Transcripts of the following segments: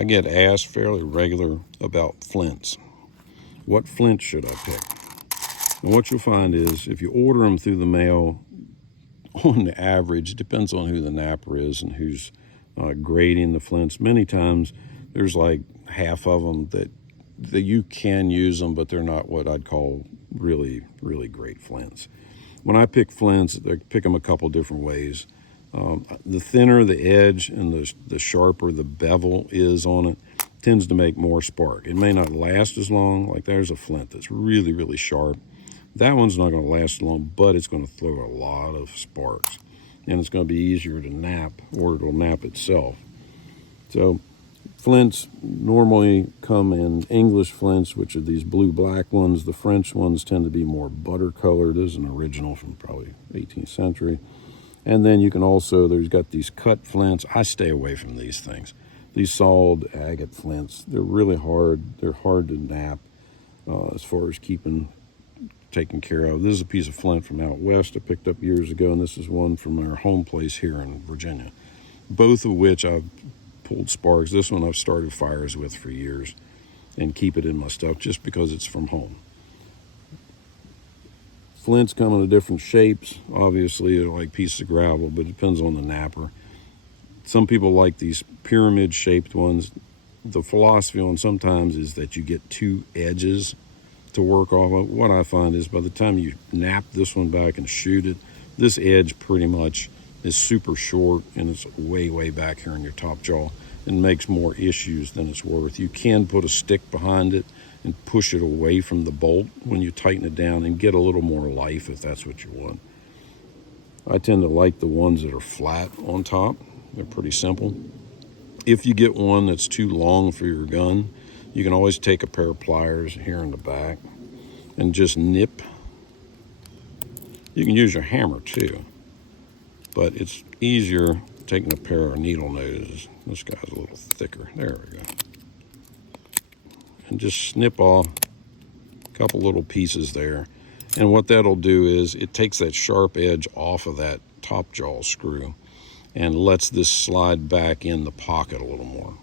I get asked fairly regular about flints. What flint should I pick? And what you'll find is if you order them through the mail, on the average, it depends on who the napper is and who's grading the flints. Many times there's like half of them that you can use them, but they're not what I'd call really, really great flints. When I pick flints, I pick them a couple different ways. The thinner the edge and the sharper the bevel is on it tends to make more spark. It may not last as long. Like there's a flint that's really, really sharp. That one's not going to last long, but it's going to throw a lot of sparks. And it's going to be easier to nap, or it'll nap itself. So flints normally come in English flints, which are these blue-black ones. The French ones tend to be more butter-colored. This is an original from probably 18th century. And then you can also, there's got these cut flints. I stay away from these things. These solid agate flints, they're really hard. They're hard to nap as far as taken care of. This is a piece of flint from out west I picked up years ago, and this is one from our home place here in Virginia. Both of which I've pulled sparks. This one I've started fires with for years and keep it in my stuff just because it's from home. Flints come in different shapes. Obviously, they're like pieces of gravel, but it depends on the napper. Some people like these pyramid-shaped ones. The philosophy on sometimes is that you get two edges to work off of. What I find is by the time you nap this one back and shoot it, this edge pretty much is super short and it's way, way back here in your top jaw and makes more issues than it's worth. You can put a stick behind it and push it away from the bolt when you tighten it down and get a little more life if that's what you want. I tend to like the ones that are flat on top. They're pretty simple. If you get one that's too long for your gun, you can always take a pair of pliers here in the back and just nip. You can use your hammer too, but it's easier taking a pair of needle noses. This guy's a little thicker. There we go. And just snip off a couple little pieces there. And what that'll do is it takes that sharp edge off of that top jaw screw and lets this slide back in the pocket a little more.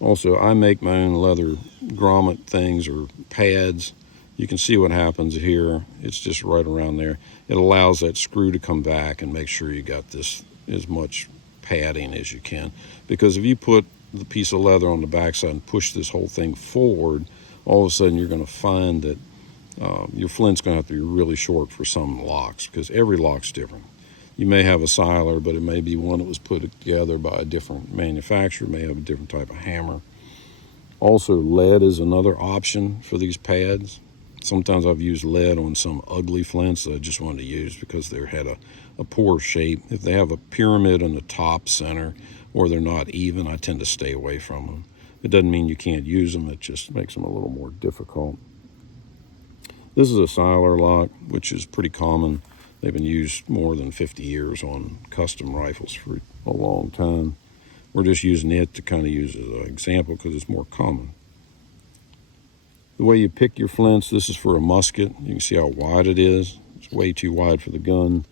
Also, I make my own leather grommet things or pads. You can see what happens here. It's just right around there. It allows that screw to come back and make sure you got this as much padding as you can. Because if you put the piece of leather on the backside and push this whole thing forward, all of a sudden you're going to find that your flint's going to have to be really short for some locks because every lock's different. You may have a siler, but it may be one that was put together by a different manufacturer, may have a different type of hammer. Also, lead is another option for these pads. Sometimes I've used lead on some ugly flints that I just wanted to use because they had a poor shape. If they have a pyramid in the top center or they're not even, I tend to stay away from them. It doesn't mean you can't use them, it just makes them a little more difficult. This is a siler lock, which is pretty common. They've been used more than 50 years on custom rifles for a long time. We're just using it to kind of use as an example because it's more common. The way you pick your flints, this is for a musket. You can see how wide it is. It's way too wide for the gun.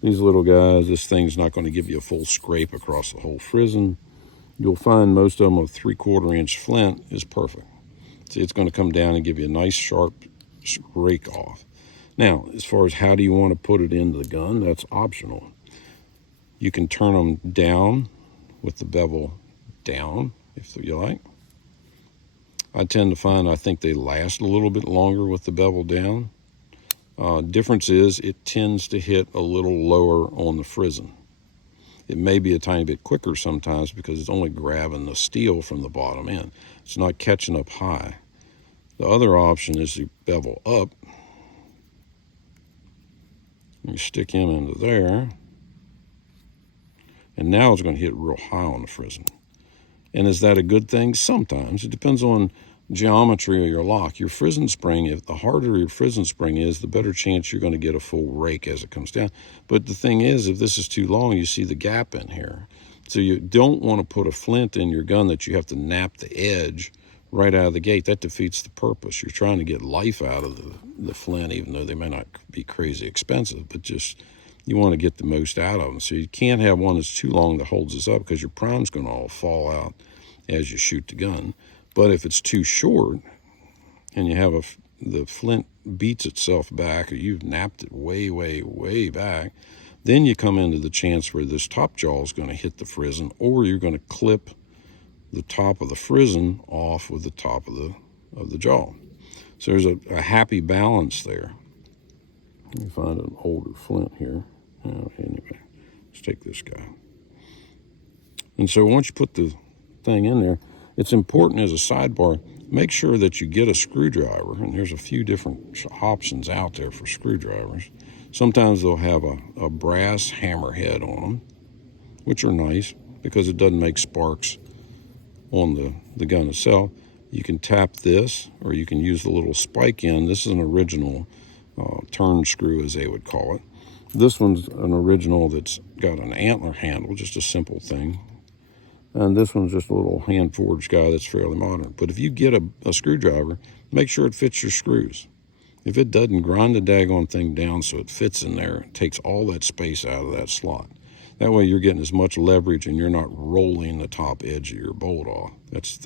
These little guys, this thing's not going to give you a full scrape across the whole frizzen. You'll find most of them a 3/4 inch flint is perfect. See, it's going to come down and give you a nice sharp rake off. Now, as far as how do you want to put it into the gun, that's optional. You can turn them down with the bevel down, if you like. I tend to find I think they last a little bit longer with the bevel down. Difference is it tends to hit a little lower on the frizzen. It may be a tiny bit quicker sometimes because it's only grabbing the steel from the bottom end. It's not catching up high. The other option is to bevel up. You stick him into there, and now it's going to hit real high on the frizzen. And is that a good thing? Sometimes. It depends on geometry of your lock. Your frizzen spring, if the harder your frizzen spring is, the better chance you're going to get a full rake as it comes down. But the thing is, if this is too long, you see the gap in here. So you don't want to put a flint in your gun that you have to nap the edge right out of the gate. That defeats the purpose. You're trying to get life out of the flint, even though they may not be crazy expensive, but just you want to get the most out of them. So you can't have one that's too long that holds this up because your prime's going to all fall out as you shoot the gun. But if it's too short and you have the flint beats itself back, or you've napped it way, way, way back, then you come into the chance where this top jaw is going to hit the frizzen, or you're going to clip the top of the frizzen off with the top of the jaw. So there's a happy balance there. Let me find an older flint here. Anyway, let's take this guy. And so once you put the thing in there, it's important as a sidebar, make sure that you get a screwdriver, and there's a few different options out there for screwdrivers. Sometimes they'll have a brass hammerhead on them, which are nice because it doesn't make sparks on the gun itself. You can tap this, or you can use the little spike end. This is an original turn screw, as they would call it. This one's an original that's got an antler handle, just a simple thing. And this one's just a little hand-forged guy that's fairly modern. But if you get a screwdriver, make sure it fits your screws. If it doesn't, grind the daggone thing down so it fits in there. It takes all that space out of that slot. That way you're getting as much leverage and you're not rolling the top edge of your bolt off. That's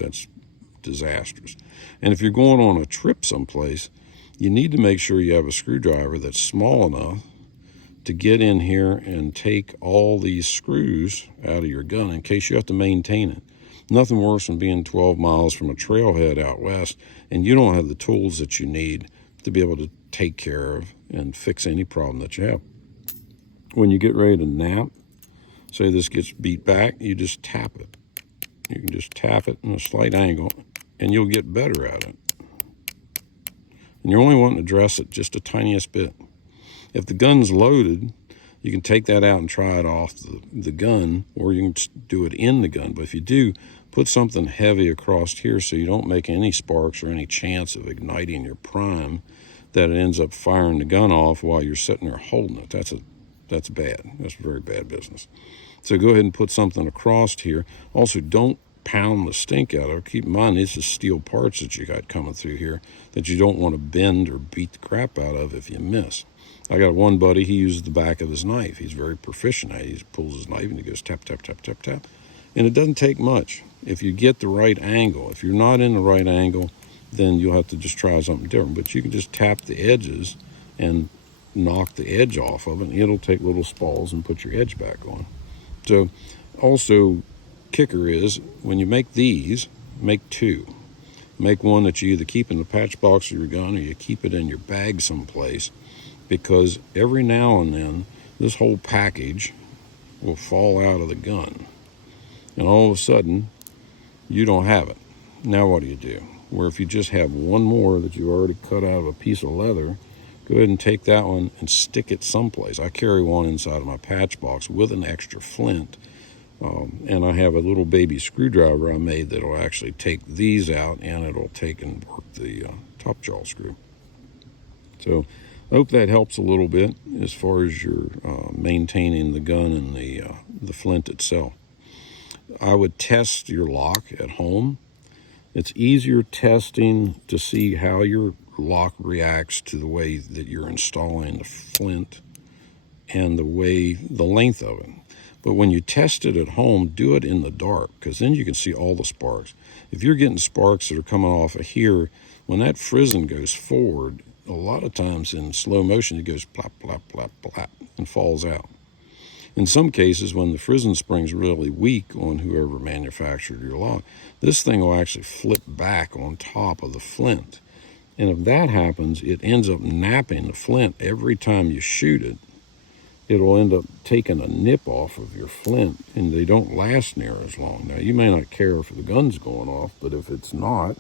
disastrous. And if you're going on a trip someplace, you need to make sure you have a screwdriver that's small enough to get in here and take all these screws out of your gun in case you have to maintain it. Nothing worse than being 12 miles from a trailhead out west and you don't have the tools that you need to be able to take care of and fix any problem that you have. When you get ready to nap, say this gets beat back, you just tap it. You can just tap it in a slight angle and you'll get better at it. And you're only wanting to dress it just the tiniest bit. If the gun's loaded, you can take that out and try it off the gun, or you can do it in the gun. But if you do, put something heavy across here so you don't make any sparks or any chance of igniting your prime, that it ends up firing the gun off while you're sitting there holding it. That's bad. That's very bad business. So go ahead and put something across here. Also, don't pound the stink out of it. Keep in mind, this is steel parts that you got coming through here that you don't want to bend or beat the crap out of if you miss. I got one buddy, he uses the back of his knife. He's very proficient at it. He pulls his knife and he goes tap, tap, tap, tap, tap. And it doesn't take much. If you get the right angle, if you're not in the right angle, then you'll have to just try something different. But you can just tap the edges and knock the edge off of it, and it'll take little spalls and put your edge back on. So also, kicker is, when you make these, make two. Make one that you either keep in the patch box of your gun or you keep it in your bag someplace, because every now and then this whole package will fall out of the gun and all of a sudden you don't have it. Now what do? Where if you just have one more that you already cut out of a piece of leather, go ahead and take that one and stick it someplace. I carry one inside of my patch box with an extra flint, and I have a little baby screwdriver I made that'll actually take these out and it'll take and work the top jaw screw. So I hope that helps a little bit as far as your maintaining the gun and the flint itself. I would test your lock at home. It's easier testing to see how your lock reacts to the way that you're installing the flint and the length of it. But when you test it at home, do it in the dark, because then you can see all the sparks. If you're getting sparks that are coming off of here, when that frizzen goes forward, a lot of times in slow motion, it goes plop, plop, plop, plop, and falls out. In some cases, when the frizzen spring's really weak on whoever manufactured your lock, this thing will actually flip back on top of the flint. And if that happens, it ends up napping the flint every time you shoot it. It'll end up taking a nip off of your flint, and they don't last near as long. Now, you may not care if the gun's going off, but if it's not,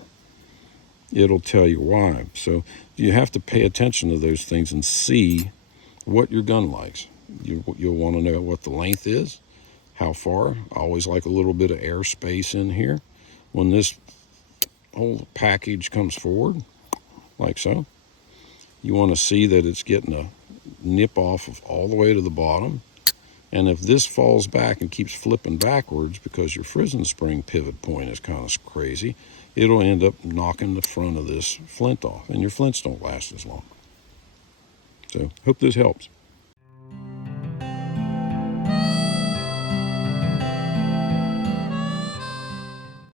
it'll tell you why. So you have to pay attention to those things and see what your gun likes. You'll want to know what the length is, how far. I always like a little bit of air space in here. When this whole package comes forward, like so, you want to see that it's getting a nip off of all the way to the bottom. And if this falls back and keeps flipping backwards because your frizzen spring pivot point is kind of crazy, it'll end up knocking the front of this flint off, and your flints don't last as long. So hope this helps.